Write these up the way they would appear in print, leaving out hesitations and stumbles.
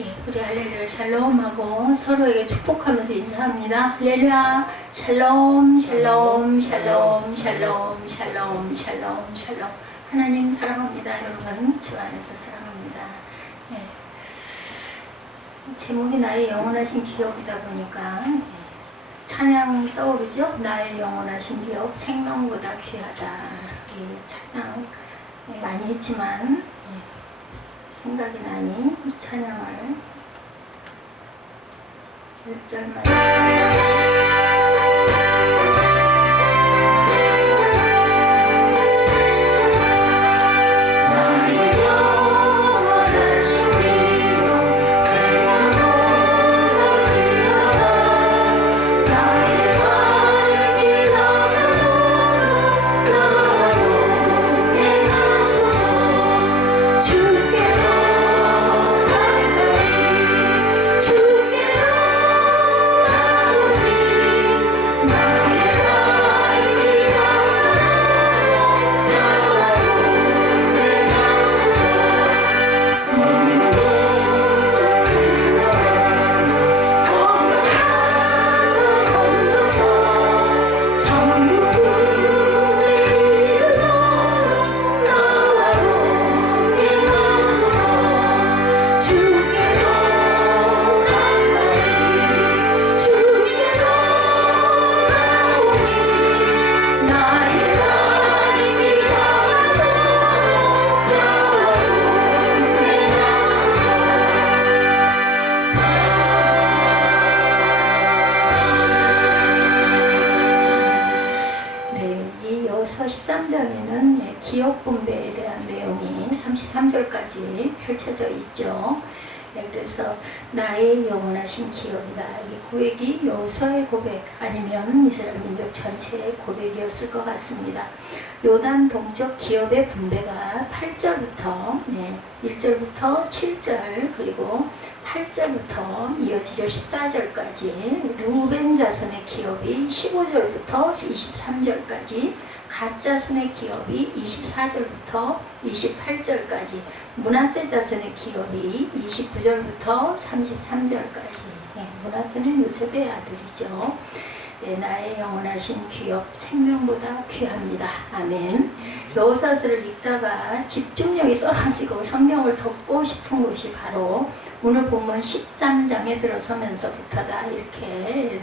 예, 우리 할렐루야 샬롬하고 서로에게 축복하면서 인사합니다. 할렐루야 샬롬 샬롬 샬롬 샬롬 샬롬 샬롬 샬롬. 하나님 사랑합니다. 여러분 주 안에서 사랑합니다. 예. 제목이 나의 영원하신 기업이다 보니까 찬양 떠오르죠? 나의 영원하신 기업 생명보다 귀하다. 이 찬양 많이 했지만 생각이 나니 이 찬양을 1절만 여호수아 13장에는 기업 분배에 대한 내용이 33절까지 펼쳐져 있죠. 그래서 나의 영원하신 기업이다. 이 고백이 여호수아의 고백 아니면 이스라엘 민족 전체의 고백이었을 것 같습니다. 요단 동쪽 기업의 분배가 8절부터 1절부터 7절 그리고 8절부터 이어지죠. 14절까지 르우벤 자손의 기업이 15절부터 23절까지 갓 자손의 기업이 24절부터 28절까지 므낫세 자손의 기업이 29절부터 33절까지 므낫세는 요셉의 아들이죠. 나의 영원하신 기업 생명보다 귀합니다. 아멘. 여호수아서를 읽다가 집중력이 떨어지고 성경을 덮고 싶은 곳이 바로 오늘 본문 13장에 들어서면서부터다 이렇게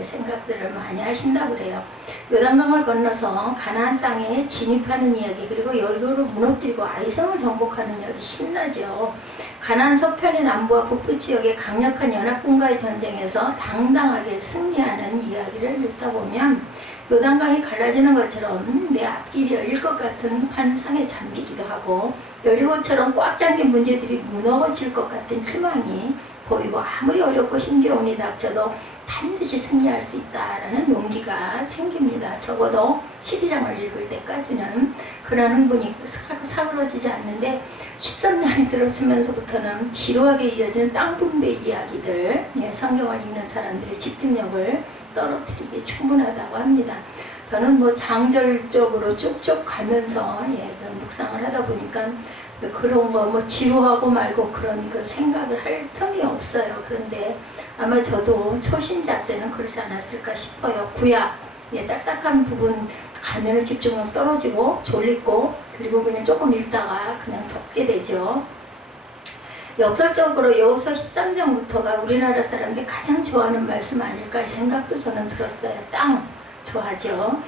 생각들을 많이 하신다고 그래요. 요단강을 건너서 가나안 땅에 진입하는 이야기 그리고 여리고를 무너뜨리고 아이성을 정복하는 이야기 신나죠. 가나안 서편의 남부와 북부 지역의 강력한 연합군과의 전쟁에서 당당하게 승리하는 이야기를 읽다 보면 요단강이 갈라지는 것처럼 내 앞길이 열릴 것 같은 환상에 잠기기도 하고 여리고처럼 꽉 잠긴 문제들이 무너질 것 같은 희망이 보이고 아무리 어렵고 힘겨운이 닥쳐도 반드시 승리할 수 있다라는 용기가 생깁니다. 적어도 12장을 읽을 때까지는 그런 흥분이 사그러지지 않는데 13장이 들었으면서부터는 지루하게 이어지는 땅 분배 이야기들 성경을 읽는 사람들의 집중력을 떨어뜨리기 충분하다고 합니다. 저는 장절적으로 쭉쭉 가면서 묵상을 하다 보니까 그런 거 지루하고 말고 그런 그 생각을 할 틈이 없어요. 그런데 아마 저도 초신자 때는 그러지 않았을까 싶어요. 구약 딱딱한 부분 가면 집중력 떨어지고 졸리고 그리고 그냥 조금 읽다가 그냥 덮게 되죠. 역설적으로 여호수아 13장부터가 우리나라 사람들이 가장 좋아하는 말씀 아닐까 이 생각도 저는 들었어요. 땅 좋아하죠.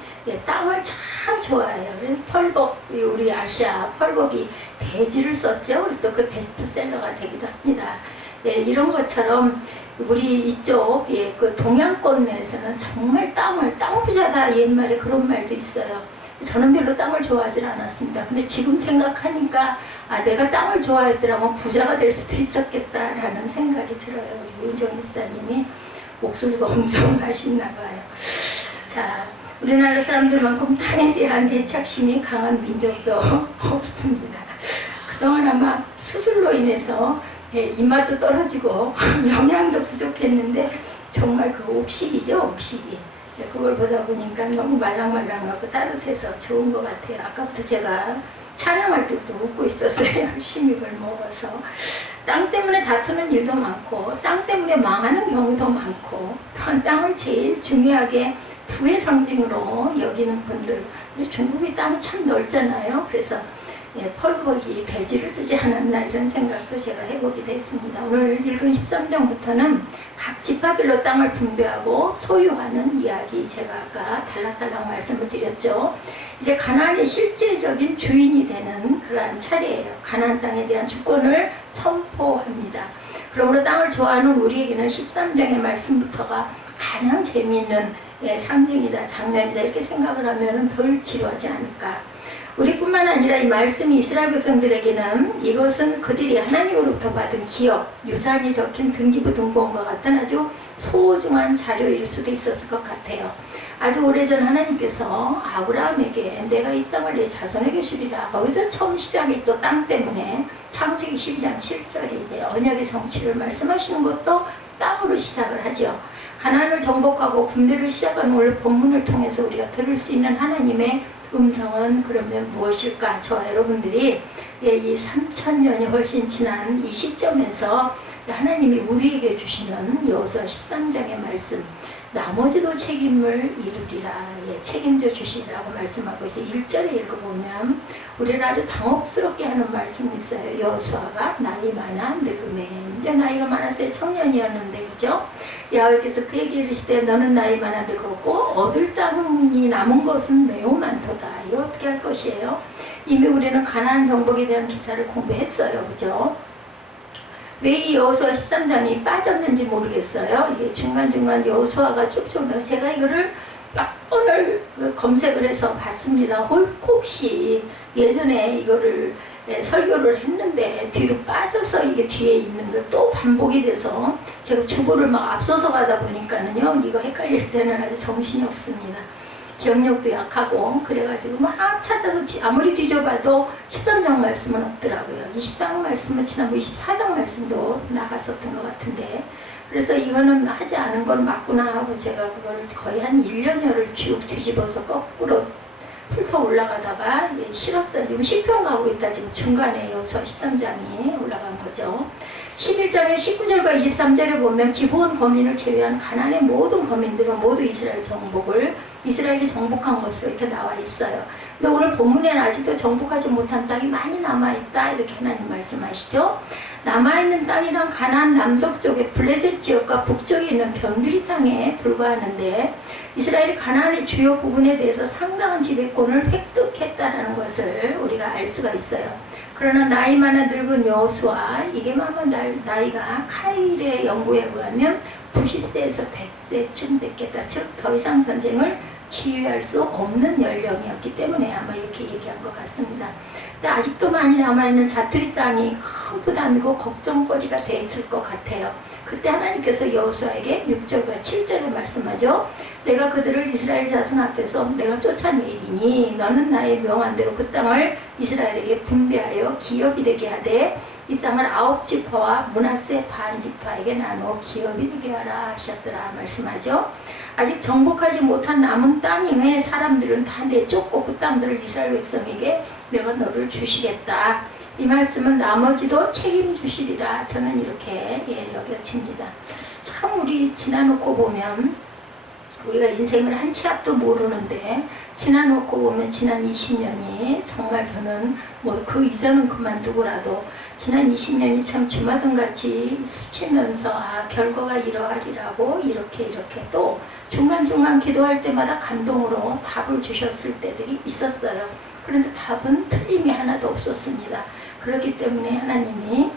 땅을 참 좋아해요. 그래서 펄벅, 우리 아시아 펄벅이 대지를 썼죠. 그래서 또 그 베스트셀러가 되기도 합니다. 이런 것처럼 우리 이쪽 그 동양권 내에서는 정말 땅 부자다 옛말에 그런 말도 있어요. 저는 별로 땅을 좋아하지 않았습니다. 근데 지금 생각하니까 내가 땅을 좋아했더라면 부자가 될 수도 있었겠다라는 생각이 들어요. 우리 윤정 집사님이 목소리가 엄청 맛있나 봐요. 자, 우리나라 사람들만큼 땅에 대한 애착심이 강한 민족도 없습니다. 그동안 아마 수술로 인해서 입맛도 떨어지고 영양도 부족했는데 정말 그 옥식이죠, 옥식이. 그걸 보다 보니까 너무 말랑말랑하고 따뜻해서 좋은 것 같아요. 아까부터 제가 찬양할 때부터 웃고 있었어요. 열심히 걸 먹어서. 땅 때문에 다투는 일도 많고 땅 때문에 망하는 경우도 많고 또한 땅을 제일 중요하게 부의 상징으로 여기는 분들, 중국이 땅이 참 넓잖아요. 그래서 펄벅이 대지를 쓰지 않았나 이런 생각도 제가 해보게 됐습니다. 오늘 읽은 13장부터는 각 지파별로 땅을 분배하고 소유하는 이야기, 제가 아까 달락달락 말씀을 드렸죠. 이제 가나안의 실제적인 주인이 되는 그러한 차례예요. 가나안 땅에 대한 주권을 선포합니다. 그러므로 땅을 좋아하는 우리에게는 13장의 말씀부터가 가장 재미있는 상징이다, 장면이다 이렇게 생각을 하면 덜 지루하지 않을까. 우리뿐만 아니라 이 말씀이 이스라엘 백성들에게는 이것은 그들이 하나님으로부터 받은 기업, 유산이 적힌 등기부 등본과 같은 아주 소중한 자료일 수도 있었을 것 같아요. 아주 오래전 하나님께서 아브라함에게 내가 이 땅을 내 자손에게 주리라. 거기서 처음 시작이 또 땅 때문에 창세기 12장 7절이 이제 언약의 성취를 말씀하시는 것도 땅으로 시작을 하죠. 가나안을 정복하고 분배를 시작한 오늘 본문을 통해서 우리가 들을 수 있는 하나님의 음성은 그러면 무엇일까? 저와 여러분들이 이 3000년이 훨씬 지난 이 시점에서 하나님이 우리에게 주시는 여호수아 13장의 말씀, 나머지도 책임을 이루리라, 책임져 주시라고 말씀하고 있어요. 1절에 읽어보면 우리를 아주 당혹스럽게 하는 말씀이 있어요. 여호수아가 나이 많아 늙음에, 이제 나이가 많았어요. 청년이었는데, 그죠? 여호와께서 그에게 이르시되 너는 나이 많아 늙었고 얻을 땅이 남은 것은 매우 많도다. 이거 어떻게 할 것이에요? 이미 우리는 가나안 정복에 대한 기사를 공부했어요. 그죠? 왜 이 여호수아 13장이 빠졌는지 모르겠어요. 이게 중간중간 여호수아가 쭉쭉, 제가 이거를 몇 번을 검색을 해서 봤습니다. 혹시 예전에 이거를 설교를 했는데 뒤로 빠져서 이게 뒤에 있는 거 또 반복이 돼서 제가 주보를 막 앞서서 가다 보니까는요, 이거 헷갈릴 때는 아주 정신이 없습니다. 기억력도 약하고 그래가지고 막 찾아서 아무리 뒤져봐도 13장 말씀은 없더라고요. 20장 말씀은 지난번 24장 말씀도 나갔었던 것 같은데, 그래서 이거는 하지 않은 건 맞구나 하고 제가 그걸 거의 한 1년여를 쭉 뒤집어서 거꾸로 훑어 올라가다가 싫었어요. 지금 시편 가고 있다. 지금 중간에 여호수아 13장이 올라간 거죠. 11장의 19절과 23절에 보면 기브온 거민을 제외한 가나안의 모든 거민들은 모두 이스라엘 정복을, 이스라엘이 정복한 것으로 이렇게 나와 있어요. 근데 오늘 본문에는 아직도 정복하지 못한 땅이 많이 남아있다 이렇게 하나님 말씀하시죠. 남아있는 땅이란 가나안 남쪽 쪽의 블레셋 지역과 북쪽에 있는 변두리 땅에 불과하는데, 이스라엘이 가나안의 주요 부분에 대해서 상당한 지배권을 획득했다는 것을 우리가 알 수가 있어요. 그러나 나이 많아 늙은 여호수아, 이게 아마 나이가 카일의 연구에 의하면 90세에서 100세쯤 됐겠다. 즉 더 이상 전쟁을 지휘할 수 없는 연령이었기 때문에 아마 이렇게 얘기한 것 같습니다. 근데 아직도 많이 남아있는 자투리 땅이 큰 부담이고 걱정거리가 돼 있을 것 같아요. 그때 하나님께서 여호수아에게 6절과 7절에 말씀하죠. 내가 그들을 이스라엘 자손 앞에서 내가 쫓아내리니 너는 나의 명한 대로 그 땅을 이스라엘에게 분배하여 기업이 되게 하되 이 땅을 9지파와 므낫세 반지파에게 나누어 기업이 되게 하라 하셨더라 말씀하죠. 아직 정복하지 못한 남은 땅임에 사람들은 다 내쫓고 그 땅들을 이스라엘 백성에게 내가 너를 주시겠다. 이 말씀은 나머지도 책임주시리라 저는 이렇게 여겨집니다. 참 우리 지나놓고 보면 우리가 인생을 한 치 앞도 모르는데 지나놓고 보면 지난 20년이 정말 저는 뭐 그 이전은 그만두고라도 지난 20년이 참 주마등같이 스치면서 결과가 이러하리라고 이렇게 또 중간중간 기도할 때마다 감동으로 답을 주셨을 때들이 있었어요. 그런데 답은 틀림이 하나도 없었습니다. 그렇기 때문에 하나님이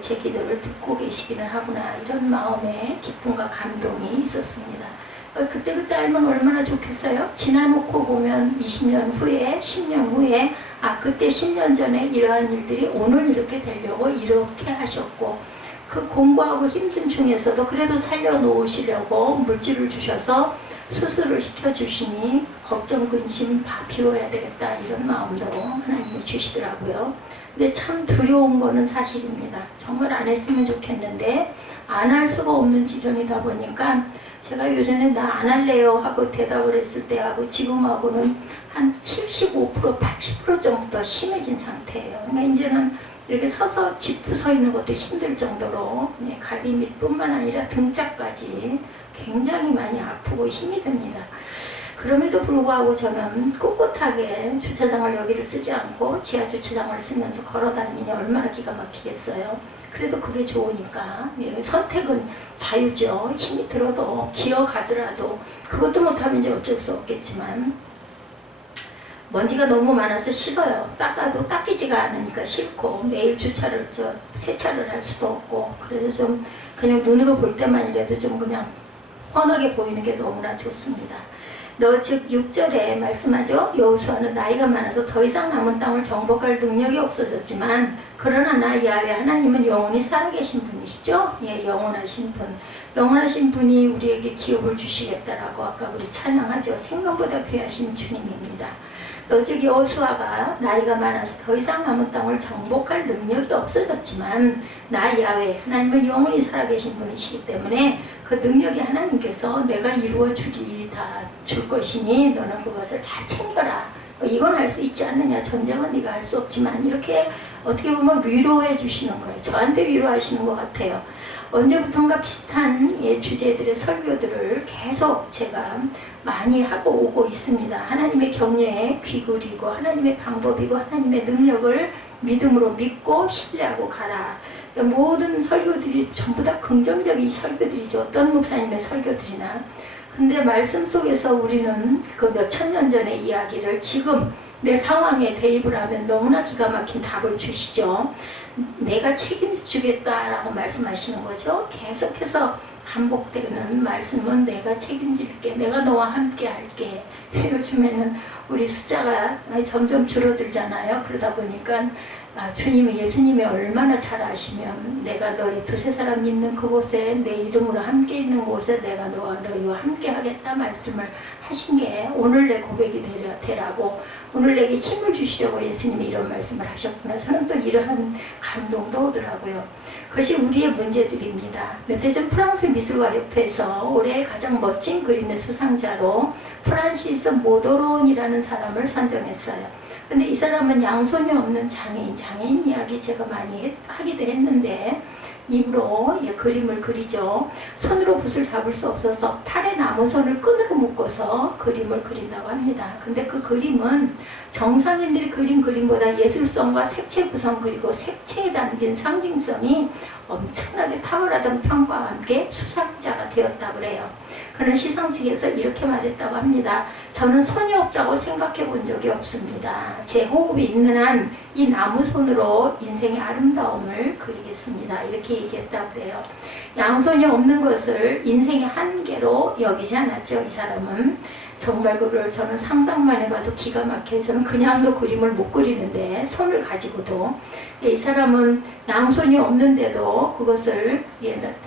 제 기도를 듣고 계시기는 하구나 이런 마음에 기쁨과 감동이 있었습니다. 그때 알면 얼마나 좋겠어요? 지나놓고 보면 20년 후에 10년 후에 그때 10년 전에 이러한 일들이 오늘 이렇게 되려고 이렇게 하셨고 그 공부하고 힘든 중에서도 그래도 살려놓으시려고 물질을 주셔서 수술을 시켜주시니 걱정 근심 다 비워야 되겠다 이런 마음도 하나님이 주시더라고요. 근데 참 두려운 거는 사실입니다. 정말 안 했으면 좋겠는데 안 할 수가 없는 질병이다 보니까 제가 요전에 나 안 할래요 하고 대답을 했을 때하고 지금하고는 한 75% 80% 정도 더 심해진 상태예요. 그러니까 이제는 이렇게 서서 짚고 서 있는 것도 힘들 정도로 갈비밑뿐만 아니라 등짝까지 굉장히 많이 아프고 힘이 듭니다. 그럼에도 불구하고 저는 꿋꿋하게 주차장을 여기를 쓰지 않고 지하 주차장을 쓰면서 걸어 다니니 얼마나 기가 막히겠어요. 그래도 그게 좋으니까 선택은 자유죠. 힘이 들어도 기어가더라도 그것도 못하면 이제 어쩔 수 없겠지만 먼지가 너무 많아서 싫어요. 닦아도 닦이지가 않으니까 싫고 매일 주차를 세차를 할 수도 없고 그래서 좀 그냥 눈으로 볼 때만이라도 좀 그냥 훤하게 보이는 게 너무나 좋습니다. 너 즉 6절에 말씀하죠. 여호수아는 나이가 많아서 더 이상 남은 땅을 정복할 능력이 없어졌지만 그러나 나 야훼 하나님은 영원히 살아계신 분이시죠. 예, 영원하신 분. 영원하신 분이 우리에게 기업을 주시겠다라고 아까 우리 찬양하죠. 생명보다 귀하신 주님입니다. 너 즉 여호수아가 나이가 많아서 더 이상 남은 땅을 정복할 능력이 없어졌지만 나 야훼 하나님은 영원히 살아계신 분이시기 때문에 그 능력이 하나님께서 내가 이루어 주리 다 줄 것이니 너는 그것을 잘 챙겨라. 이건 할 수 있지 않느냐. 전쟁은 네가 할 수 없지만 이렇게 어떻게 보면 위로해 주시는 거예요. 저한테 위로하시는 것 같아요. 언제부턴가 비슷한 주제들의 설교들을 계속 제가 많이 하고 오고 있습니다. 하나님의 격려에 귀 기울이고 하나님의 방법이고 하나님의 능력을 믿음으로 믿고 신뢰하고 가라. 모든 설교들이 전부 다 긍정적인 설교들이죠. 어떤 목사님의 설교들이나. 근데 말씀 속에서 우리는 그 몇천 년 전의 이야기를 지금 내 상황에 대입을 하면 너무나 기가 막힌 답을 주시죠. 내가 책임지겠다라고 말씀하시는 거죠. 계속해서 반복되는 말씀은 내가 책임질게, 내가 너와 함께 할게. 요즘에는 우리 숫자가 점점 줄어들잖아요. 그러다 보니까 주님이 예수님이 얼마나 잘 아시면 내가 너희 두세 사람 있는 그곳에 내 이름으로 함께 있는 곳에 내가 너와 너희와 함께 하겠다 말씀을 하신 게 오늘 내 고백이 되라고 오늘 내게 힘을 주시려고 예수님이 이런 말씀을 하셨구나. 저는 또 이러한 감동도 오더라고요. 그것이 우리의 문제들입니다. 몇 해 전 프랑스 미술가 협회에서 올해 가장 멋진 그림의 수상자로 프란시스 모도론이라는 사람을 선정했어요. 근데 이 사람은 양손이 없는 장애인 이야기 제가 많이 하기도 했는데 입으로 그림을 그리죠. 손으로 붓을 잡을 수 없어서 팔에 남은 손을 끈으로 묶어서 그림을 그린다고 합니다. 근데 그 그림은 정상인들이 그린 그림보다 예술성과 색채 구성 그리고 색채에 담긴 상징성이 엄청나게 탁월하던 평가와 함께 수상자가 되었다고 그래요. 그는 시상식에서 이렇게 말했다고 합니다. 저는 손이 없다고 생각해 본 적이 없습니다. 제 호흡이 있는 한 이 나무 손으로 인생의 아름다움을 그리겠습니다. 이렇게 얘기했다고 해요. 양손이 없는 것을 인생의 한계로 여기지 않았죠. 이 사람은. 정말 그걸 저는 상상만 해봐도 기가 막혀서 저는 그냥도 그림을 못 그리는데 손을 가지고도 이 사람은 양손이 없는데도 그것을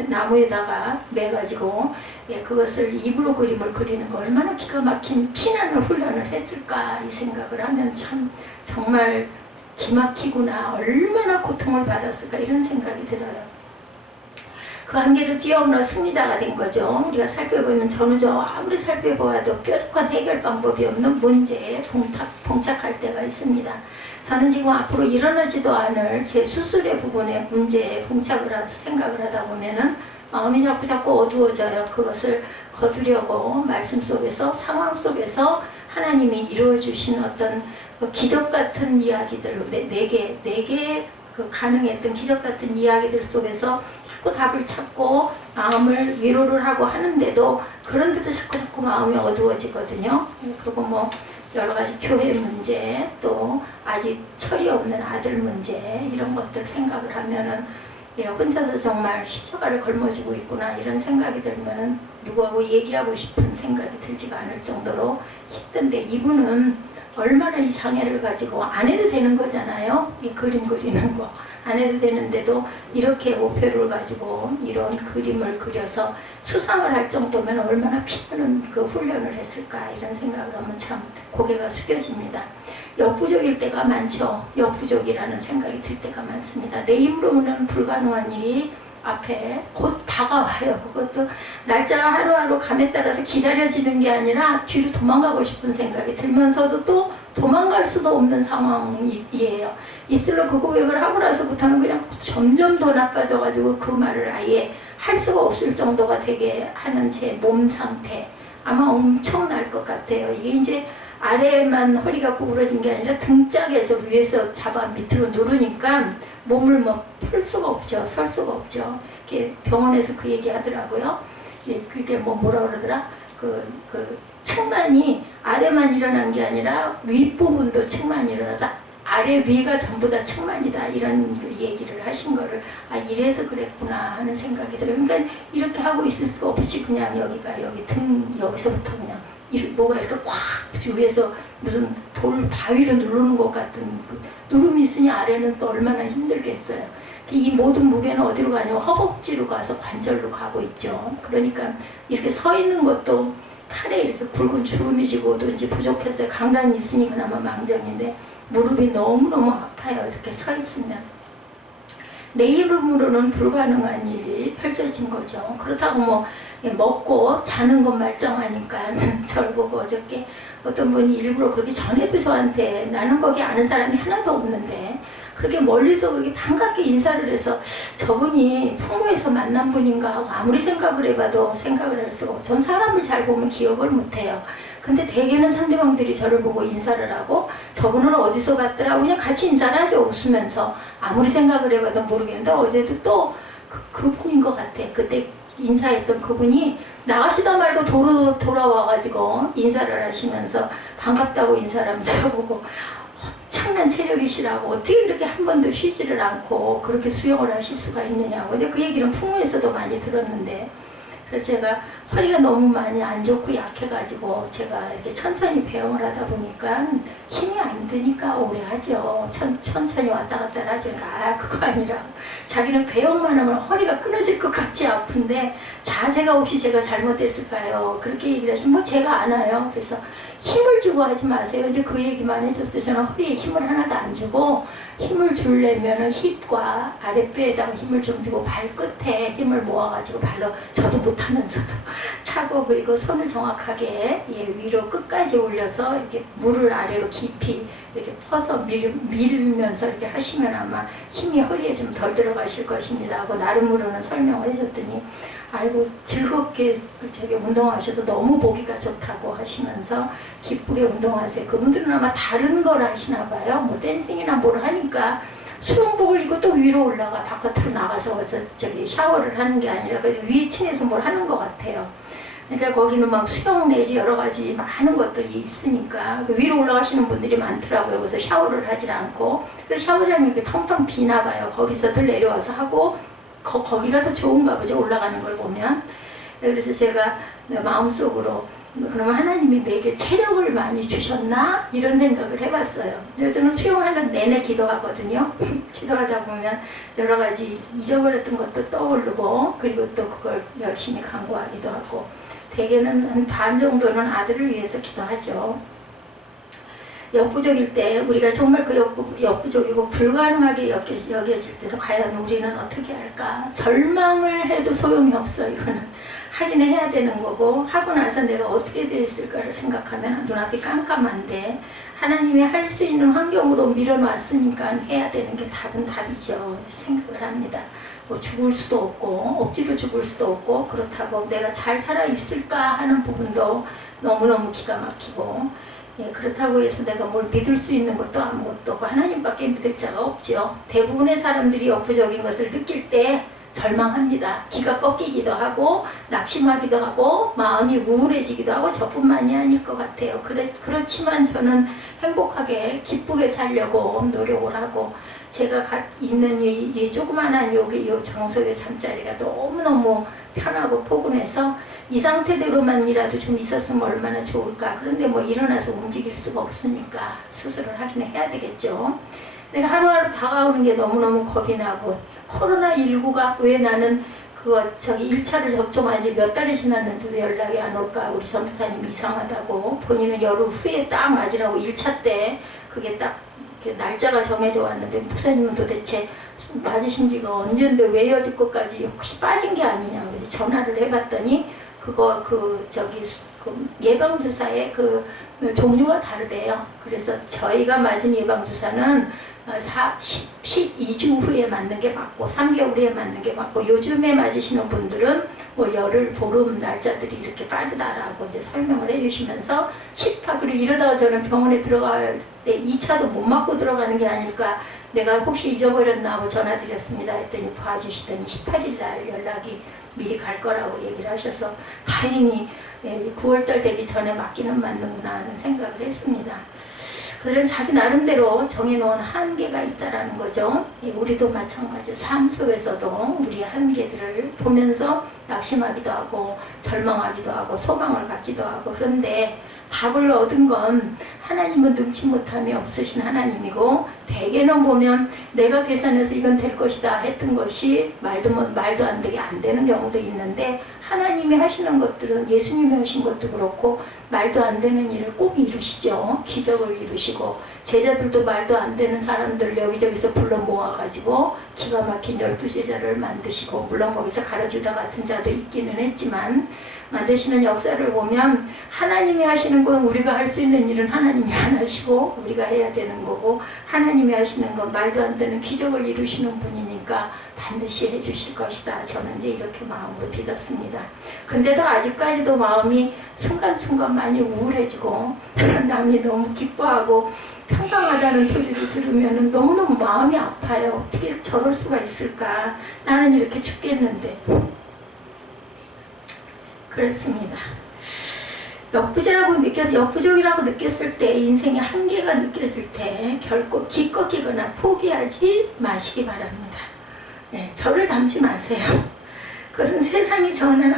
나무에다가 매가지고 그것을 입으로 그림을 그리는 거 얼마나 기가 막힌 피나는 훈련을 했을까 이 생각을 하면 참 정말 기막히구나 얼마나 고통을 받았을까 이런 생각이 들어요. 그 한계를 뛰어넘어 승리자가 된 거죠. 우리가 살펴보면 전후저 아무리 살펴보아도 뾰족한 해결 방법이 없는 문제에 봉착할 때가 있습니다. 저는 지금 앞으로 일어나지도 않을 제 수술의 부분에 문제에 봉착을 해서 생각을 하다 보면은 마음이 자꾸 어두워져요. 그것을 거두려고 말씀 속에서 상황 속에서 하나님이 이루어주신 어떤 기적 같은 이야기들 내게 그 가능했던 기적 같은 이야기들 속에서 자꾸 답을 찾고 마음을 위로를 하고 하는데도 그런데도 자꾸 마음이 어두워지거든요. 그리고 뭐 여러 가지 교회 문제 또 아직 철이 없는 아들 문제 이런 것들 생각을 하면은 혼자서 정말 십자가를 걸머지고 있구나 이런 생각이 들면은 누구하고 얘기하고 싶은 생각이 들지가 않을 정도로 힘든데 이분은 얼마나 이 장애를 가지고 안 해도 되는 거잖아요. 이 그림 그리는 거 안 해도 되는데도 이렇게 목표를 가지고 이런 그림을 그려서 수상을 할 정도면 얼마나 피나는 그 훈련을 했을까 이런 생각을 하면 참 고개가 숙여집니다. 역부족일 때가 많죠. 역부족이라는 생각이 들 때가 많습니다. 내 힘으로는 불가능한 일이 앞에 곧 다가와요. 그것도 날짜가 하루하루 감에 따라서 기다려지는 게 아니라 뒤로 도망가고 싶은 생각이 들면서도 또 도망갈 수도 없는 상황이에요. 입술로 그 고백을 하고 나서부터는 그냥 점점 더 나빠져가지고 그 말을 아예 할 수가 없을 정도가 되게 하는 제 몸 상태, 아마 엄청날 것 같아요. 이게 이제 아래만 허리가 구부러진 게 아니라 등짝에서 위에서 잡아 밑으로 누르니까 몸을 뭐 펼 수가 없죠. 설 수가 없죠. 병원에서 그 얘기 하더라고요. 그게 뭐라 그러더라? 그 측만이 아래만 일어난 게 아니라 윗부분도 측만이 일어나서 아래 위가 전부 다 측만이다, 이런 얘기를 하신 거를 이래서 그랬구나 하는 생각이 들어요. 그러니까 이렇게 하고 있을 수가 없이 그냥 여기가 여기 등 여기서부터 그냥 뭐가 이렇게 꽉 위에서 무슨 돌 바위로 누르는 것 같은 누름이 있으니 아래는 또 얼마나 힘들겠어요. 이 모든 무게는 어디로 가냐면 허벅지로 가서 관절로 가고 있죠. 그러니까 이렇게 서 있는 것도 팔에 이렇게 굵은 주름이 지고도 이제 부족해서 강단이 있으니 그나마 망정인데 무릎이 너무너무 아파요. 이렇게 서 있으면. 내 이름으로는 불가능한 일이 펼쳐진 거죠. 그렇다고 뭐 먹고 자는 것 말정하니까 저를 보고 어저께 어떤 분이 일부러 그렇게 전에도 저한테 나는 거기 아는 사람이 하나도 없는데 그렇게 멀리서 그렇게 반갑게 인사를 해서 저분이 풍무에서 만난 분인가 하고 아무리 생각을 해봐도 생각을 할 수가 없어요. 전 사람을 잘 보면 기억을 못해요. 근데 대개는 상대방들이 저를 보고 인사를 하고 저분은 어디서 봤더라 그냥 같이 인사를 하죠. 웃으면서. 아무리 생각을 해봐도 모르겠는데 어제도 또 그분인 것 같아. 그때 인사했던 그분이 나가시다 말고 돌아와가지고 인사를 하시면서 반갑다고 인사를 하면서 저보고 엄청난 체력이시라고 어떻게 그렇게 한 번도 쉬지를 않고 그렇게 수영을 하실 수가 있느냐고. 근데 그 얘기는 풍무에서도 많이 들었는데, 그래서 제가 허리가 너무 많이 안 좋고 약해가지고 제가 이렇게 천천히 배영을 하다 보니까 힘이 안 드니까 오래 하죠. 천천히 왔다 갔다 하죠. 그거 아니라 자기는 배영만 하면 허리가 끊어질 것 같이 아픈데 자세가 혹시 제가 잘못됐을까요? 그렇게 얘기를 하시면 뭐 제가 아나요. 그래서 힘을 주고 하지 마세요. 이제 그 얘기만 해줬어요. 저는 허리에 힘을 하나도 안 주고 힘을 주려면 힙과 아랫배에다가 힘을 좀 주고 발끝에 힘을 모아가지고 발로 저도 못하면서도 차고 그리고 손을 정확하게 위로 끝까지 올려서 이렇게 물을 아래로 깊이 이렇게 퍼서 밀면서 이렇게 하시면 아마 힘이 허리에 좀 덜 들어가실 것입니다 하고 나름으로는 설명을 해줬더니 아이고 즐겁게 저기 운동하셔서 너무 보기가 좋다고 하시면서 기쁘게 운동하세요. 그분들은 아마 다른 걸 하시나 봐요. 뭐 댄싱이나 뭘 하니까 수영복을 입고 또 위로 올라가 바깥으로 나가서 저기 샤워를 하는 게 아니라 위층에서 뭘 하는 것 같아요. 그러니까 거기는 막 수영 내지 여러 가지 많은 것들이 있으니까 위로 올라가시는 분들이 많더라고요. 그래서 샤워를 하질 않고 그래서 샤워장이 이렇게 텅텅 비나 봐요. 거기서들 내려와서 하고 거기가 더 좋은가 보죠. 올라가는 걸 보면. 그래서 제가 마음속으로 그러면 하나님이 내게 체력을 많이 주셨나? 이런 생각을 해봤어요. 그래서 저는 수영하는 내내 기도하거든요. 기도하다 보면 여러 가지 잊어버렸던 것도 떠오르고 그리고 또 그걸 열심히 간구하기도 하고 대개는 한 반 정도는 아들을 위해서 기도하죠. 역부족일 때 우리가 정말 그 역부족이고 불가능하게 여겨질 때도 과연 우리는 어떻게 할까? 절망을 해도 소용이 없어요. 이거는 하긴 해야 되는 거고 하고 나서 내가 어떻게 되었을까를 생각하면 눈앞이 깜깜한데 하나님이 할 수 있는 환경으로 밀어놨으니까 해야 되는 게 답이죠. 생각을 합니다. 뭐 죽을 수도 없고 억지로 죽을 수도 없고 그렇다고 내가 잘 살아있을까 하는 부분도 너무너무 기가 막히고 그렇다고 해서 내가 뭘 믿을 수 있는 것도 아무것도 없고 하나님밖에 믿을 자가 없죠. 대부분의 사람들이 역부족인 것을 느낄 때 절망합니다. 기가 꺾이기도 하고 낙심하기도 하고 마음이 우울해지기도 하고 저뿐만이 아닐 것 같아요. 그렇지만 저는 행복하게 기쁘게 살려고 노력을 하고 제가 있는 이 조그만한 여기 요 정서의 잠자리가 너무너무 편하고 포근해서 이 상태대로만이라도 좀 있었으면 얼마나 좋을까. 그런데 뭐 일어나서 움직일 수가 없으니까 수술을 하긴 해야 되겠죠. 내가 하루하루 다가오는 게 너무너무 겁이 나고 코로나19가 왜 나는 그거 저기 1차를 접종한 지 몇 달이 지났는데도 연락이 안 올까. 우리 전도사님이 이상하다고 본인은 열흘 후에 딱 맞으라고 1차 때 그게 딱 날짜가 정해져 왔는데 목사님은 도대체 맞으신 지가 언젠데 왜 여지껏까지 혹시 빠진 게 아니냐. 그래서 전화를 해봤더니 그거 그 예방주사의 그 종류가 다르대요. 그래서 저희가 맞은 예방주사는 12주 후에 맞는 게 맞고 3개월 후에 맞는 게 맞고, 요즘에 맞으시는 분들은 뭐 열흘, 보름 날짜들이 이렇게 빠르다라고 이제 설명을 해주시면서 그리고 이러다가 저는 병원에 들어갈 때 2차도 못 맞고 들어가는 게 아닐까, 내가 혹시 잊어버렸나 하고 전화드렸습니다 했더니 봐주시더니 18일 날 연락이 미리 갈 거라고 얘기를 하셔서 다행히 9월달 되기 전에 맞기는 맞는구나 하는 생각을 했습니다. 그들은 자기 나름대로 정해놓은 한계가 있다라는 거죠. 우리도 마찬가지, 삶 속에서도 우리의 한계들을 보면서 낙심하기도 하고 절망하기도 하고 소망을 갖기도 하고, 그런데 답을 얻은 건 하나님은 능치 못함이 없으신 하나님이고, 대개는 보면 내가 계산해서 이건 될 것이다 했던 것이 말도 안 되게 안 되는 경우도 있는데, 하나님이 하시는 것들은 예수님이 하신 것도 그렇고 말도 안 되는 일을 꼭 이루시죠. 기적을 이루시고, 제자들도 말도 안 되는 사람들 여기저기서 불러 모아가지고 기가 막힌 12제자를 만드시고, 물론 거기서 가르치다 같은 자도 있기는 했지만, 만드시는 역사를 보면 하나님이 하시는 건 우리가 할 수 있는 일은 하나님이 안 하시고 우리가 해야 되는 거고, 하나님이 하시는 건 말도 안 되는 기적을 이루시는 분이니까 반드시 해주실 것이다. 저는 이제 이렇게 마음으로 믿었습니다. 근데도 아직까지도 마음이 순간순간 많이 우울해지고 남이 너무 기뻐하고 평강하다는 소리를 들으면 너무너무 마음이 아파요. 어떻게 저럴 수가 있을까? 나는 이렇게 죽겠는데. 그렇습니다. 역부족이라고 느꼈을 때, 인생의 한계가 느껴질 때 결코 기껏기거나 포기하지 마시기 바랍니다. 저를 닮지 마세요. 그것은 세상이 정한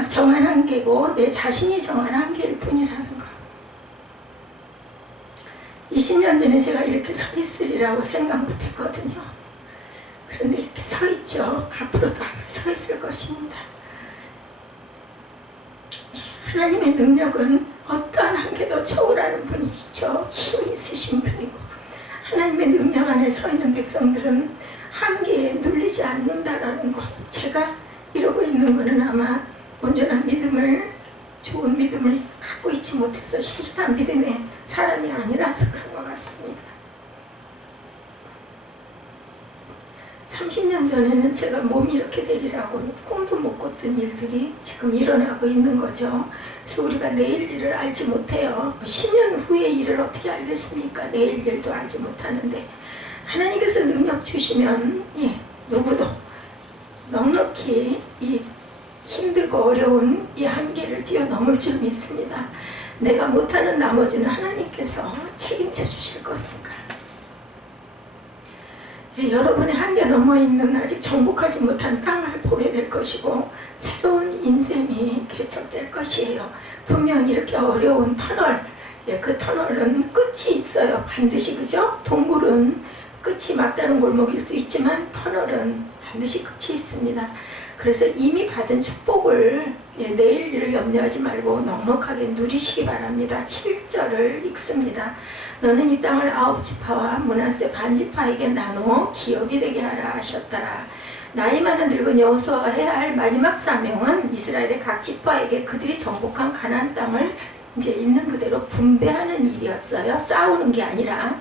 한계고 내 자신이 정한 한계일 뿐이라는 거. 20년 전에 제가 이렇게 서 있으리라고 생각 못했거든요. 그런데 이렇게 서 있죠. 앞으로도 아마 서 있을 것입니다. 하나님의 능력은 어떠한 한계도 초월하는 분이시죠. 힘이 있으신 분이고, 하나님의 능력 안에 서 있는 백성들은 한계에 눌리지 않는다라는 것. 제가 이러고 있는 것은 아마 온전한 믿음을, 좋은 믿음을 갖고 있지 못해서 실질한 믿음의 사람이 아니라서 그런 것 같습니다. 30년 전에는 제가 몸이 이렇게 되리라고 꿈도 못 꿨던 일들이 지금 일어나고 있는 거죠. 그래서 우리가 내일 일을 알지 못해요. 10년 후의 일을 어떻게 알겠습니까? 내일 일도 알지 못하는데, 하나님께서 능력 주시면 누구도 넉넉히 이 힘들고 어려운 이 한계를 뛰어넘을 줄 믿습니다. 내가 못하는 나머지는 하나님께서 책임져 주실 거니까. 여러분의 한계 넘어있는 아직 정복하지 못한 땅을 보게 될 것이고, 새로운 인생이 개척될 것이에요. 분명 이렇게 어려운 터널, 그 터널은 끝이 있어요. 반드시, 그죠? 동굴은 끝이 막다른 골목일 수 있지만 터널은 반드시 끝이 있습니다. 그래서 이미 받은 축복을 내일 일을 염려하지 말고 넉넉하게 누리시기 바랍니다. 7절을 읽습니다. 너는 이 땅을 9지파와 므낫세 반지파에게 나누어 기업이 되게 하라 하셨더라. 나이 많은 늙은 여호수아가 해야 할 마지막 사명은 이스라엘의 각 지파에게 그들이 정복한 가나안 땅을 이제 있는 그대로 분배하는 일이었어요. 싸우는 게 아니라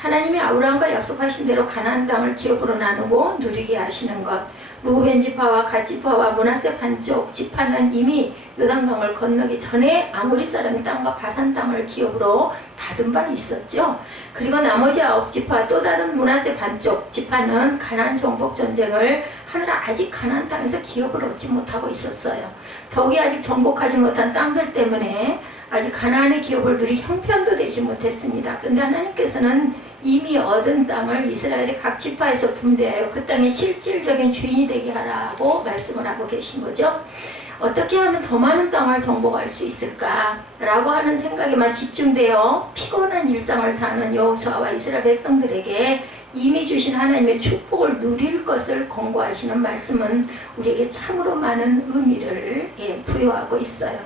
하나님이 아브라함과 약속하신 대로 가나안 땅을 기업으로 나누고 누리게 하시는 것. 루벤 지파와 갓 지파와 므낫세 반쪽 지파는 이미 요단강을 건너기 전에 아모리 사람 땅과 바산 땅을 기업으로 받은 바 있었죠. 그리고 나머지 9지파 또 다른 므낫세 반쪽 지파는 가나안 정복 전쟁을 하느라 아직 가나안 땅에서 기업을 얻지 못하고 있었어요. 더욱이 아직 정복하지 못한 땅들 때문에 아직 가나안의 기업을 누릴 형편도 되지 못했습니다. 그런데 하나님께서는 이미 얻은 땅을 이스라엘의 각 지파에서 분배하여 그 땅의 실질적인 주인이 되게 하라고 말씀을 하고 계신 거죠. 어떻게 하면 더 많은 땅을 정복할 수 있을까라고 하는 생각에만 집중되어 피곤한 일상을 사는 여호수아와 이스라엘 백성들에게 이미 주신 하나님의 축복을 누릴 것을 권고하시는 말씀은 우리에게 참으로 많은 의미를 부여하고 있어요.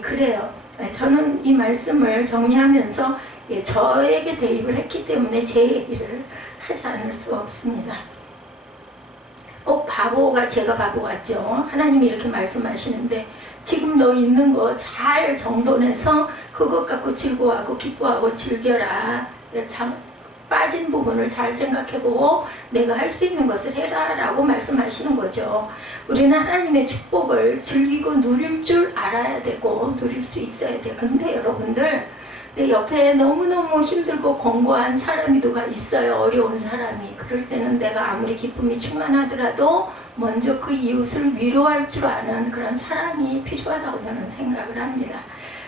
그래요. 저는 이 말씀을 정리하면서 저에게 대입을 했기 때문에 제 얘기를 하지 않을 수가 없습니다. 꼭 제가 바보 같죠. 하나님이 이렇게 말씀하시는데 지금 너 있는 거 잘 정돈해서 그것 갖고 즐거워하고 기뻐하고 즐겨라. 빠진 부분을 잘 생각해보고 내가 할 수 있는 것을 해라 라고 말씀하시는 거죠. 우리는 하나님의 축복을 즐기고 누릴 줄 알아야 되고 누릴 수 있어야 돼. 근데 여러분들, 내 옆에 너무너무 힘들고 권고한 사람이 누가 있어요. 어려운 사람이. 그럴 때는 내가 아무리 기쁨이 충만하더라도 먼저 그 이웃을 위로할 줄 아는 그런 사람이 필요하다고 저는 생각을 합니다.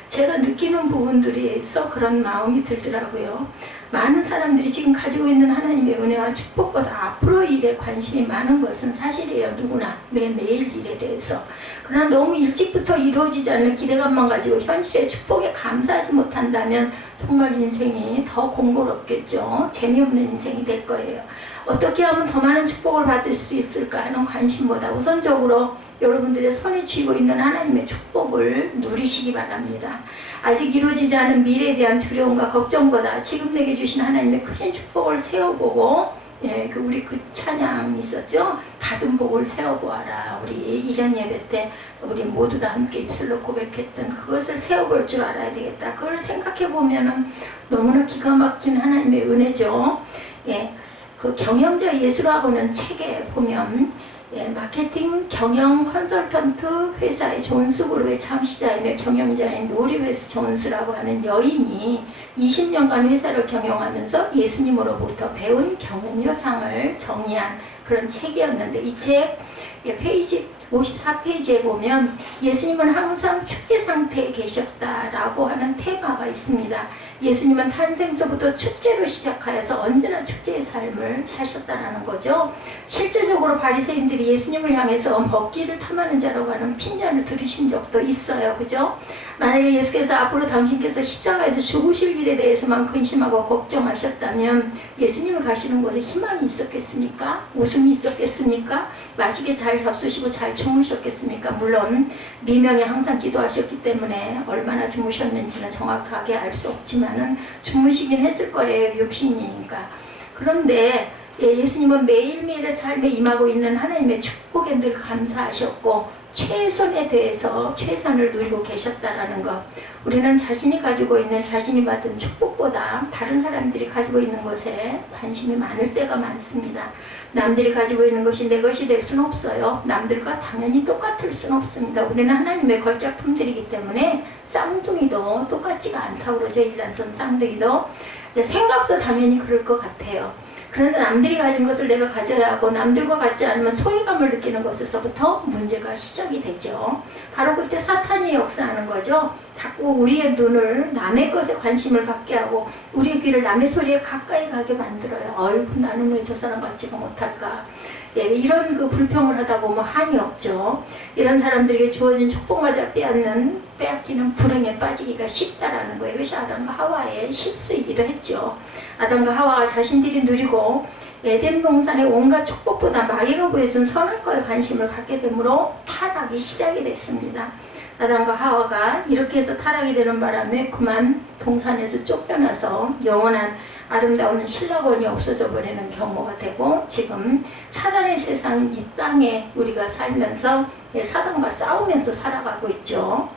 제가 느끼는 부분들에서 그런 마음이 들더라고요. 많은 사람들이 지금 가지고 있는 하나님의 은혜와 축복보다 앞으로 일에 관심이 많은 것은 사실이에요. 누구나 내 내일 일에 대해서. 그러나 너무 일찍부터 이루어지지 않는 기대감만 가지고 현실의 축복에 감사하지 못한다면 정말 인생이 더 공고롭겠죠. 재미없는 인생이 될 거예요. 어떻게 하면 더 많은 축복을 받을 수 있을까 하는 관심보다 우선적으로 여러분들의 손에 쥐고 있는 하나님의 축복을 누리시기 바랍니다. 아직 이루어지지 않은 미래에 대한 두려움과 걱정보다 지금 내게 주신 하나님의 크신 축복을 세워보고, 우리 그 찬양이 있었죠. 받은 복을 세워보아라. 우리 이전 예배 때 우리 모두 다 함께 입술로 고백했던 그것을 세워볼 줄 알아야 되겠다. 그걸 생각해보면 너무나 기가 막힌 하나님의 은혜죠. 그 경영자 예술학원은 책에 보면 마케팅 경영 컨설턴트 회사의 존스 그룹의 창시자이며 경영자인 로리 웨스 존스라고 하는 여인이 20년간 회사를 경영하면서 예수님으로부터 배운 경영요상을 정리한 그런 책이었는데, 이 책 페이지 54페이지에 보면 예수님은 항상 축제 상태에 계셨다라고 하는 테마가 있습니다. 예수님은 탄생서부터 축제로 시작하여서 언제나 축제의 삶을 사셨다라는 거죠. 실제적으로 바리새인들이 예수님을 향해서 먹기를 탐하는 자라고 하는 핀잔을 들으신 적도 있어요. 그죠? 만약에 예수께서 앞으로 당신께서 십자가에서 죽으실 일에 대해서만 근심하고 걱정하셨다면 예수님이 가시는 곳에 희망이 있었겠습니까? 웃음이 있었겠습니까? 맛있게 잘 잡수시고 잘 주무셨겠습니까? 물론 미명에 항상 기도하셨기 때문에 얼마나 주무셨는지는 정확하게 알 수 없지만은 주무시긴 했을 거예요. 육신이니까. 그런데 예수님은 매일매일의 삶에 임하고 있는 하나님의 축복에 늘 감사하셨고 최선에 대해서 최선을 누리고 계셨다라는 것. 우리는 자신이 가지고 있는, 자신이 받은 축복보다 다른 사람들이 가지고 있는 것에 관심이 많을 때가 많습니다. 남들이 가지고 있는 것이 내 것이 될 수는 없어요. 남들과 당연히 똑같을 수는 없습니다. 우리는 하나님의 걸작품들이기 때문에 쌍둥이도 똑같지가 않다고 그러죠. 일란성 쌍둥이도. 생각도 당연히 그럴 것 같아요. 그런데 남들이 가진 것을 내가 가져야 하고 남들과 같지 않으면 소외감을 느끼는 것에서부터 문제가 시작이 되죠. 바로 그때 사탄이 역사하는 거죠. 자꾸 우리의 눈을 남의 것에 관심을 갖게 하고 우리의 귀를 남의 소리에 가까이 가게 만들어요. 어이구, 나는 왜 저 사람 같지가 못할까. 이런 그 불평을 하다 보면 한이 없죠. 이런 사람들에게 주어진 축복마저 빼앗기는 불행에 빠지기가 쉽다라는 거예요. 이것이 아담과 하와의 실수이기도 했죠. 아담과 하와가 자신들이 누리고 에덴 동산의 온갖 축복보다 마귀가 보여준 선할 것에 관심을 갖게 되므로 타락이 시작이 됐습니다. 아담과 하와가 이렇게 해서 타락이 되는 바람에 그만 동산에서 쫓겨나서 영원한 아름다운 신라권이 없어져 버리는 경우가 되고, 지금 사단의 세상인 이 땅에 우리가 살면서 사단과 싸우면서 살아가고 있죠.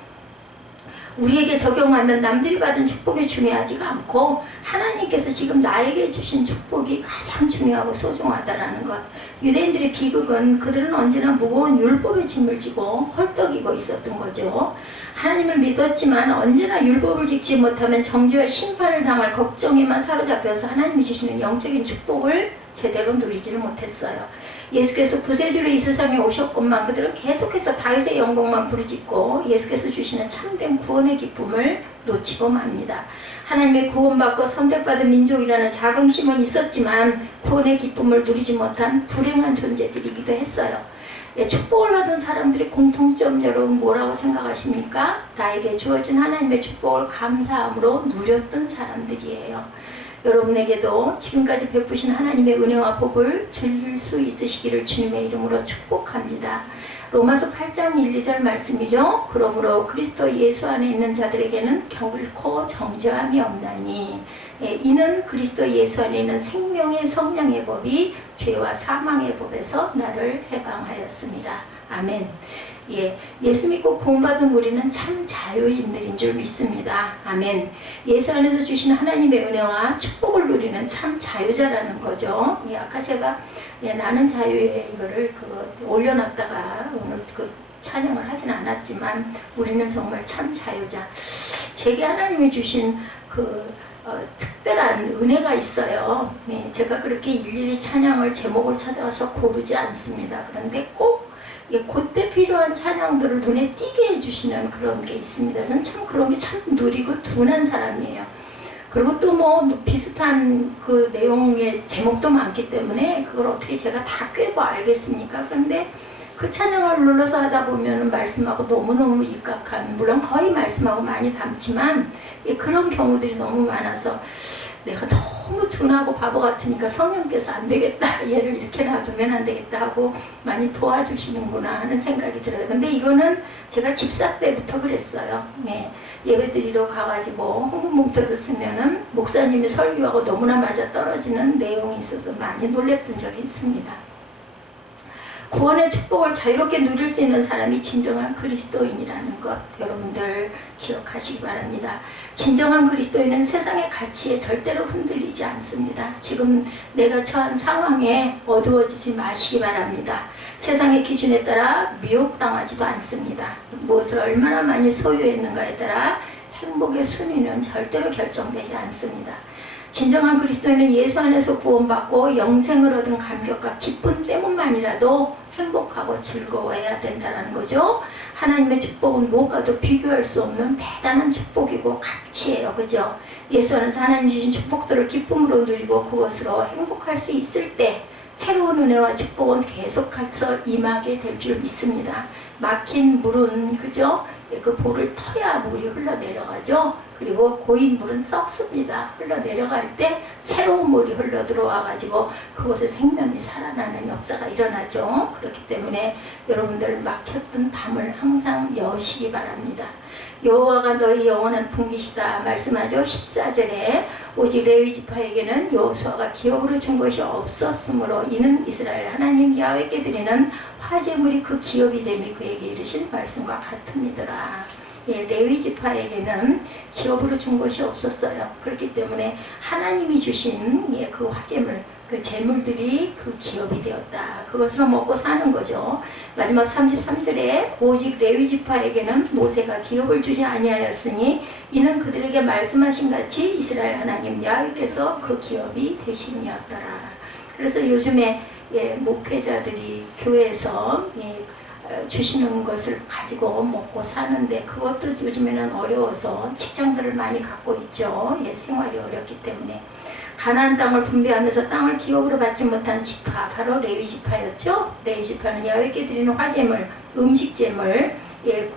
우리에게 적용하면 남들이 받은 축복이 중요하지가 않고 하나님께서 지금 나에게 주신 축복이 가장 중요하고 소중하다라는 것. 유대인들의 비극은 그들은 언제나 무거운 율법의 짐을 지고 헐떡이고 있었던 거죠. 하나님을 믿었지만 언제나 율법을 지키지 못하면 정죄와 심판을 당할 걱정에만 사로잡혀서 하나님이 주시는 영적인 축복을 제대로 누리지를 못했어요. 예수께서 구세주로 이 세상에 오셨건만 그들은 계속해서 다윗의 영광만 부르짖고 예수께서 주시는 참된 구원의 기쁨을 놓치고 맙니다. 하나님의 구원받고 선택받은 민족이라는 자긍심은 있었지만 구원의 기쁨을 누리지 못한 불행한 존재들이기도 했어요. 축복을 받은 사람들의 공통점, 여러분 뭐라고 생각하십니까? 나에게 주어진 하나님의 축복을 감사함으로 누렸던 사람들이에요. 여러분에게도 지금까지 베푸신 하나님의 은혜와 복을 즐길 수 있으시기를 주님의 이름으로 축복합니다. 로마서 8장 1, 2절 말씀이죠. 그러므로 그리스도 예수 안에 있는 자들에게는 결코 정죄함이 없나니 이는 그리스도 예수 안에 있는 생명의 성령의 법이 죄와 사망의 법에서 나를 해방하였습니다. 아멘. 예수 믿고 구원받은 우리는 참 자유인들인 줄 믿습니다. 아멘. 예수 안에서 주신 하나님의 은혜와 축복을 누리는 참 자유자라는 거죠. 아까 제가 나는 자유의 이거를 올려놨다가 오늘 찬양을 하진 않았지만 우리는 정말 참 자유자. 제게 하나님이 주신 특별한 은혜가 있어요. 제가 그렇게 일일이 찬양을 제목을 찾아서 고르지 않습니다. 그런데 꼭 그때 필요한 찬양들을 눈에 띄게 해주시는 그런 게 있습니다. 저는 참 그런 게 참 누리고 둔한 사람이에요. 그리고 또 비슷한 그 내용의 제목도 많기 때문에 그걸 어떻게 제가 다 꿰고 알겠습니까? 그런데 그 찬양을 눌러서 하다 보면 말씀하고 너무너무 입각한, 물론 거의 말씀하고 많이 닮지만 그런 경우들이 너무 많아서 내가 너무 둔하고 바보 같으니까 성령께서 안 되겠다, 얘를 이렇게 놔두면 안 되겠다 하고 많이 도와주시는구나 하는 생각이 들어요. 근데 이거는 제가 집사 때부터 그랬어요. 예배드리러 가가지고 홍금봉투를 쓰면은 목사님이 설교하고 너무나 맞아 떨어지는 내용이 있어서 많이 놀랬던 적이 있습니다. 구원의 축복을 자유롭게 누릴 수 있는 사람이 진정한 그리스도인이라는 것 여러분들 기억하시기 바랍니다. 진정한 그리스도인은 세상의 가치에 절대로 흔들리지 않습니다. 지금 내가 처한 상황에 어두워지지 마시기 바랍니다. 세상의 기준에 따라 미혹당하지도 않습니다. 무엇을 얼마나 많이 소유했는가에 따라 행복의 순위는 절대로 결정되지 않습니다. 진정한 그리스도인은 예수 안에서 구원받고 영생을 얻은 감격과 기쁨 때문만이라도 행복하고 즐거워해야 된다는 거죠. 하나님의 축복은 무엇과도 비교할 수 없는 대단한 축복이고 가치예요. 그죠? 예수 안에서 하나님 주신 축복들을 기쁨으로 누리고 그것으로 행복할 수 있을 때 새로운 은혜와 축복은 계속해서 임하게 될 줄 믿습니다. 막힌 물은 그죠? 그 볼을 터야 물이 흘러내려가죠. 그리고 고인 물은 썩습니다. 흘러내려갈 때 새로운 물이 흘러들어와가지고 그곳에 생명이 살아나는 역사가 일어나죠. 그렇기 때문에 여러분들 막혔던 밤을 항상 여시기 바랍니다. 여호와가 너희 영원한 분기시다 말씀하죠. 14절에 오직 레위 지파에게는 여호수아가 기업으로 준 것이 없었으므로 이는 이스라엘 하나님 야훼께 드리는 화제물이 그 기업이 됨이 그에게 이르신 말씀과 같음이더라. 레위 지파에게는 기업으로 준 것이 없었어요. 그렇기 때문에 하나님이 주신 그 화제물, 그 재물들이 그 기업이 되었다. 그것으로 먹고 사는 거죠. 마지막 33절에 오직 레위 지파에게는 모세가 기업을 주지 아니하였으니 이는 그들에게 말씀하신 같이 이스라엘 하나님 야훼께서 그 기업이 되심이었더라. 그래서 요즘에 목회자들이 교회에서 주시는 것을 가지고 먹고 사는데 그것도 요즘에는 어려워서 직장들을 많이 갖고 있죠. 생활이 어렵기 때문에. 가나안 땅을 분배하면서 땅을 기업으로 받지 못한 지파, 바로 레위 지파였죠. 레위 지파는 야훼께 드리는 화제물, 음식제물,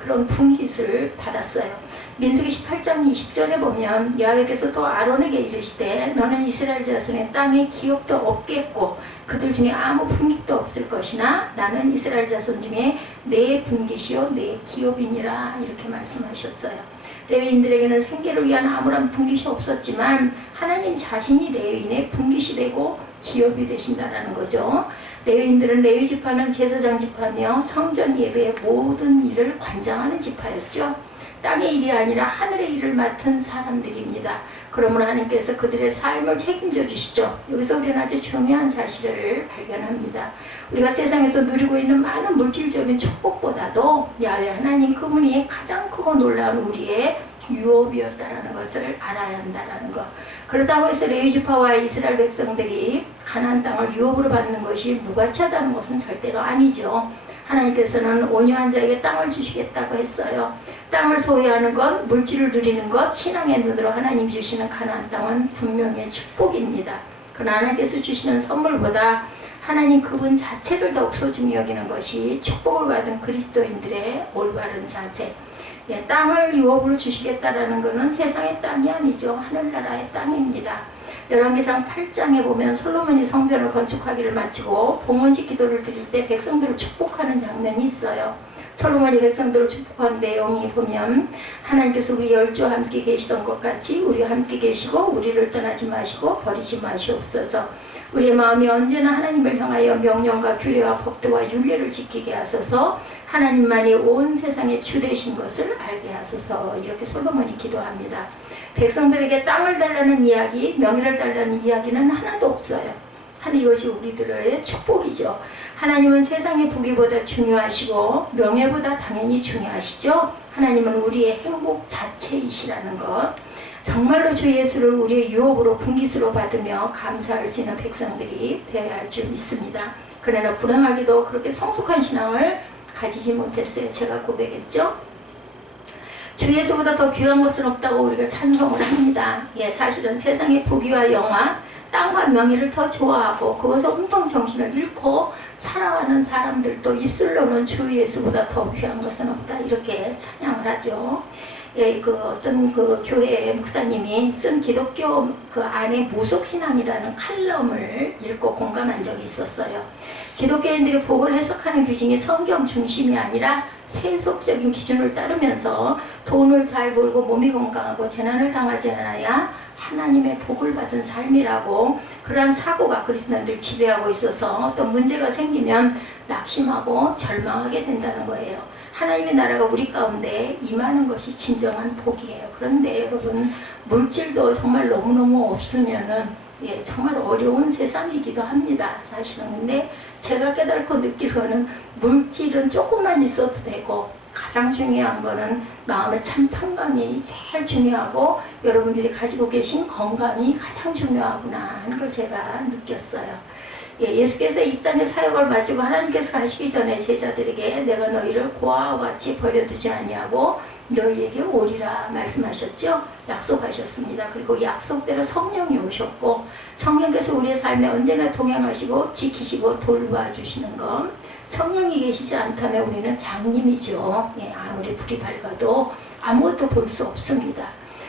그런 분깃을 받았어요. 민수기 18장 20절에 보면 야훼께서 또 아론에게 이르시되 너는 이스라엘 자손의 땅에 기업도 없겠고 그들 중에 아무 분깃도 없을 것이나 나는 이스라엘 자손 중에 내 분깃이요 내 기업이니라 이렇게 말씀하셨어요. 레위인들에게는 생계를 위한 아무런 분깃이 없었지만 하나님 자신이 레위인의 분깃이 되고 기업이 되신다라는 거죠. 레위인들은 레위 지파는 제사장 지파며 성전 예배의 모든 일을 관장하는 지파였죠. 땅의 일이 아니라 하늘의 일을 맡은 사람들입니다. 그러므로 하나님께서 그들의 삶을 책임져 주시죠. 여기서 우리는 아주 중요한 사실을 발견합니다. 우리가 세상에서 누리고 있는 많은 물질적인 축복보다도 야훼 하나님 그분이 가장 크고 놀라운 우리의 유업이었다는 것을 알아야 한다는 것. 그렇다고 해서 레위 지파와 이스라엘 백성들이 가나안 땅을 유업으로 받는 것이 무가치하다는 것은 절대로 아니죠. 하나님께서는 온유한 자에게 땅을 주시겠다고 했어요. 땅을 소유하는 것, 물질을 누리는 것, 신앙의 눈으로 하나님 주시는 가나안 땅은 분명히 축복입니다. 그러나 하나님께서 주시는 선물보다 하나님 그분 자체를 더욱 소중히 여기는 것이 축복을 받은 그리스도인들의 올바른 자세. 땅을 유업으로 주시겠다라는 것은 세상의 땅이 아니죠. 하늘나라의 땅입니다. 열왕기상 8장에 보면 솔로몬이 성전을 건축하기를 마치고 봉헌식 기도를 드릴 때 백성들을 축복하는 장면이 있어요. 솔로몬이 백성들을 축복한 내용이 보면 하나님께서 우리 열조와 함께 계시던 것 같이 우리와 함께 계시고 우리를 떠나지 마시고 버리지 마시옵소서. 우리의 마음이 언제나 하나님을 향하여 명령과 규례와 법도와 윤례를 지키게 하소서. 하나님만이 온 세상의 주 되신 것을 알게 하소서. 이렇게 솔로몬이 기도합니다. 백성들에게 땅을 달라는 이야기, 명예를 달라는 이야기는 하나도 없어요. 하는 이것이 우리들의 축복이죠. 하나님은 세상의 부귀보다 중요하시고 명예보다 당연히 중요하시죠. 하나님은 우리의 행복 자체이시라는 것. 정말로 주 예수를 우리의 유업으로 분깃으로 받으며 감사할 수 있는 백성들이 되어야 할 줄 믿습니다. 그러나 불행하게도 그렇게 성숙한 신앙을 가지지 못했어요. 제가 고백했죠. 주 예수보다 더 귀한 것은 없다고 우리가 찬송을 합니다. 예, 사실은 세상의 부귀와 영화, 땅과 명예를 더 좋아하고 그것을 온통 정신을 잃고 살아가는 사람들도 입술로는 주 예수보다 더 귀한 것은 없다 이렇게 찬양을 하죠. 예, 어떤 교회 목사님이 쓴 기독교 그 안에 무속신앙이라는 칼럼을 읽고 공감한 적이 있었어요. 기독교인들이 복을 해석하는 규정이 성경 중심이 아니라 세속적인 기준을 따르면서 돈을 잘 벌고 몸이 건강하고 재난을 당하지 않아야 하나님의 복을 받은 삶이라고 그러한 사고가 그리스도인들 지배하고 있어서 어떤 문제가 생기면 낙심하고 절망하게 된다는 거예요. 하나님의 나라가 우리 가운데 임하는 것이 진정한 복이에요. 그런데 여러분 물질도 정말 너무너무 없으면은 예, 정말 어려운 세상이기도 합니다. 사실은. 근데 제가 깨닫고 느끼로는 물질은 조금만 있어도 되고 가장 중요한 거는 마음의 참 평강이 제일 중요하고 여러분들이 가지고 계신 건강이 가장 중요하구나 하는 걸 제가 느꼈어요. 예, 예수께서 이 땅의 사역을 마치고 하나님께서 가시기 전에 제자들에게 내가 너희를 고아와 같이 버려두지 아니하고 너희에게 오리라 말씀하셨죠. 약속하셨습니다. 그리고 약속대로 성령이 오셨고 성령께서 우리의 삶에 언제나 동행하시고 지키시고 돌봐주시는 것. 성령이 계시지 않다면 우리는 장님이죠. 예, 아무리 불이 밝아도 아무것도 볼 수 없습니다.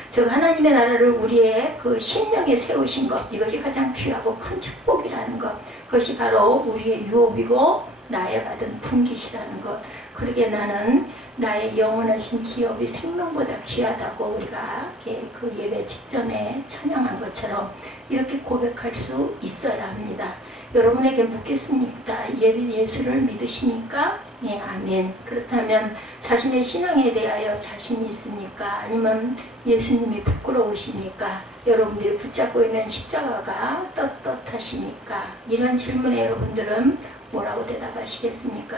즉 하나님의 나라를 우리의 그 심령에 세우신 것, 이것이 가장 귀하고 큰 축복이라는 것, 그것이 바로 우리의 유업이고 나의 받은 분깃이라는 것. 그러게 나는 나의 영원하신 기업이 생명보다 귀하다고 우리가 그 예배 직전에 찬양한 것처럼 이렇게 고백할 수 있어야 합니다. 여러분에게 묻겠습니다. 예수를 믿으십니까? 예, 아멘. 그렇다면 자신의 신앙에 대하여 자신이 있습니까? 아니면 예수님이 부끄러우십니까? 여러분들이 붙잡고 있는 십자가가 떳떳하십니까? 이런 질문에 여러분들은 뭐라고 대답하시겠습니까?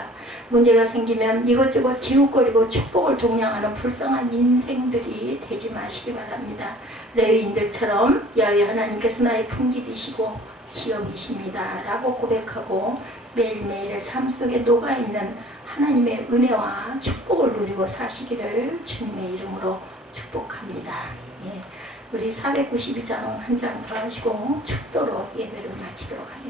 문제가 생기면 이것저것 기웃거리고 축복을 동냥하는 불쌍한 인생들이 되지 마시기 바랍니다. 레위인들처럼 야훼 하나님께서 나의 분깃이시고 기업이십니다 라고 고백하고 매일매일의 삶 속에 녹아있는 하나님의 은혜와 축복을 누리고 사시기를 주님의 이름으로 축복합니다. 예, 우리 492장 한 장 더 하시고 축도로 예배를 마치도록 합니다.